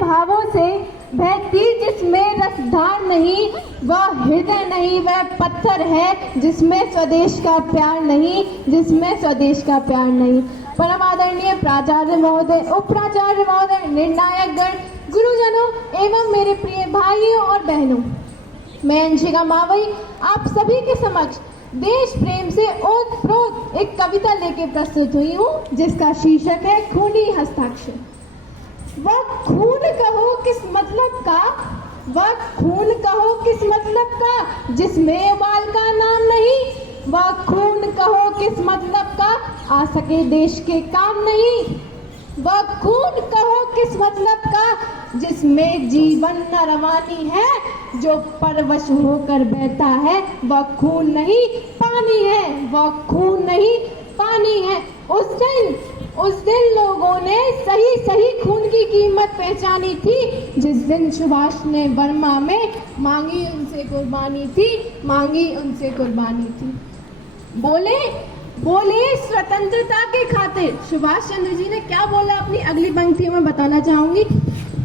भावों से बहती जिसमें रसधार नहीं, वह हृदय नहीं, वह पत्थर है जिसमें स्वदेश का प्यार नहीं, जिसमें स्वदेश का प्यार नहीं। परम आदरणीय प्राचार्य महोदय, उप प्राचार्य महोदय, निर्णायक गण, गुरुजनों एवं मेरे प्रिय भाइयों और बहनों, मैं अंशिका मावई आप सभी के समक्ष देश प्रेम से ओतप्रोत एक कविता लेके प्रस्तुत हुई हूँ, जिसका शीर्षक है खूनी हस्ताक्षर। वह खून कहो किस मतलब का, वह खून कहो किस मतलब का, जिसमें बाल का नाम नहीं, वह खून कहो किस मतलब का, आ सके देश के काम नहीं, वह खून कहो किस मतलब का, जिसमें जीवन न रवानी है, जो परवश होकर बहता है, वह खून नहीं पानी है, वह खून नहीं पानी है। उस दिन लोगों ने सही सही खून की कीमत पहचानी थी, जिस दिन सुभाष ने बर्मा में मांगी उनसे कुर्बानी थी, मांगी उनसे कुर्बानी थी। बोले स्वतंत्रता के खातिर, सुभाष चंद्र जी ने क्या बोला अपनी अगली पंक्ति में बताना चाहूंगी।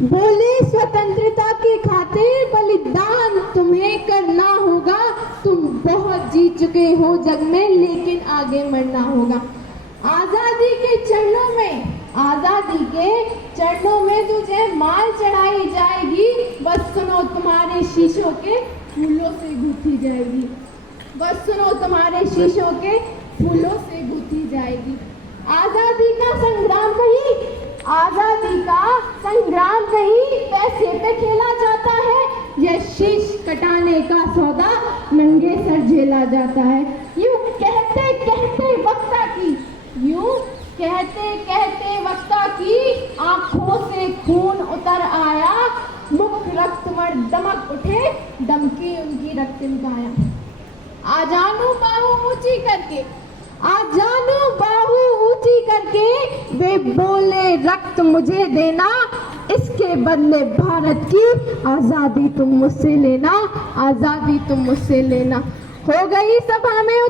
बोले स्वतंत्रता के खातिर बलिदान तुम्हें करना होगा, तुम बहुत जीत चुके हो जग में, लेकिन आगे मरना होगा। आजादी के चरणों में तुझे माल चढ़ाई जाएगी, बस सुनो तुम्हारे शीशों के फूलों से गूंथी जाएगी, बस सुनो तुम्हारे शीशों के फूलों से गूंथी जाएगी। आजादी का संग्राम कहीं पैसे पे खेला जाता है, यह शीश कटाने का सौदा नंगे सर झेला जाता है। यूं कहते वक्ता की आंखों से खून उतर आया, मुख रक्तमण दमक उठे, दमकी उनकी रक्तिम काया। आ जानू बाहू ऊंची करके वे बोले रक्त मुझे देना, इसके बदले भारत की आजादी तुम मुझसे लेना, आजादी तुम मुझसे लेना। हो गई सभा में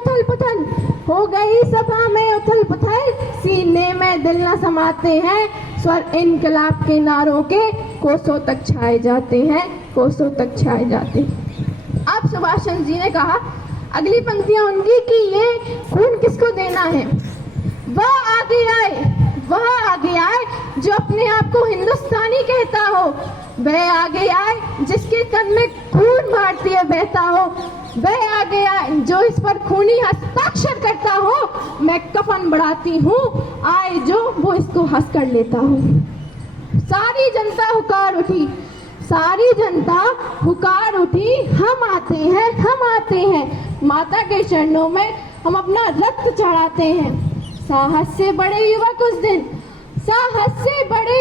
उथल पुथल, सीने में दिल न समाते हैं, स्वर इनकलाब के नारों के कोसों तक छाए जाते हैं, कोसों तक छाए जाते हैं। अब सुभाष चंद्र जी ने कहा, अगली पंक्तियां उनकी कि ये खून किसको देना है। वह आगे आए जो अपने आप को हिंदुस्तानी कहता हो, वह आगे आए जिसके तन में खून भारतीय बहता हो, वह आगे आए जो इस पर खूनी हस्ताक्षर करता हो। मैं कफन बढ़ाती हूँ, आए जो वो इसको हंस कर लेता हूँ। सारी जनता हुकार उठी, हम आते हैं, माता के चरणों में हम अपना रक्त चढ़ाते हैं। साहस से बड़े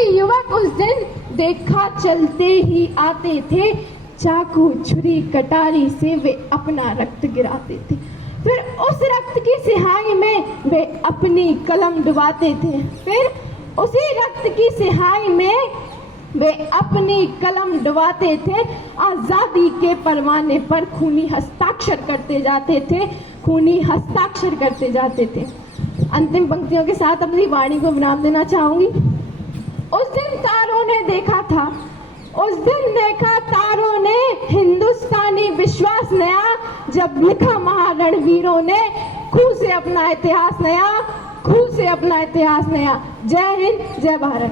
युवक उस दिन देखा चलते ही आते थे, चाकू छुरी कटारी से वे अपना रक्त गिराते थे, फिर उस रक्त की सिहाई में वे अपनी कलम डुबाते थे, फिर उसी रक्त की सिहाई में वे अपनी कलम डुबाते थे। आजादी के परवाने पर खूनी हस्ताक्षर करते जाते थे। अंतिम पंक्तियों के साथ अपनी वाणी को विराम देना चाहूंगी। उस दिन देखा तारों ने हिंदुस्तानी विश्वास नया, जब लिखा महारणवीरों ने खून से अपना इतिहास नया। जय हिंद, जय भारत।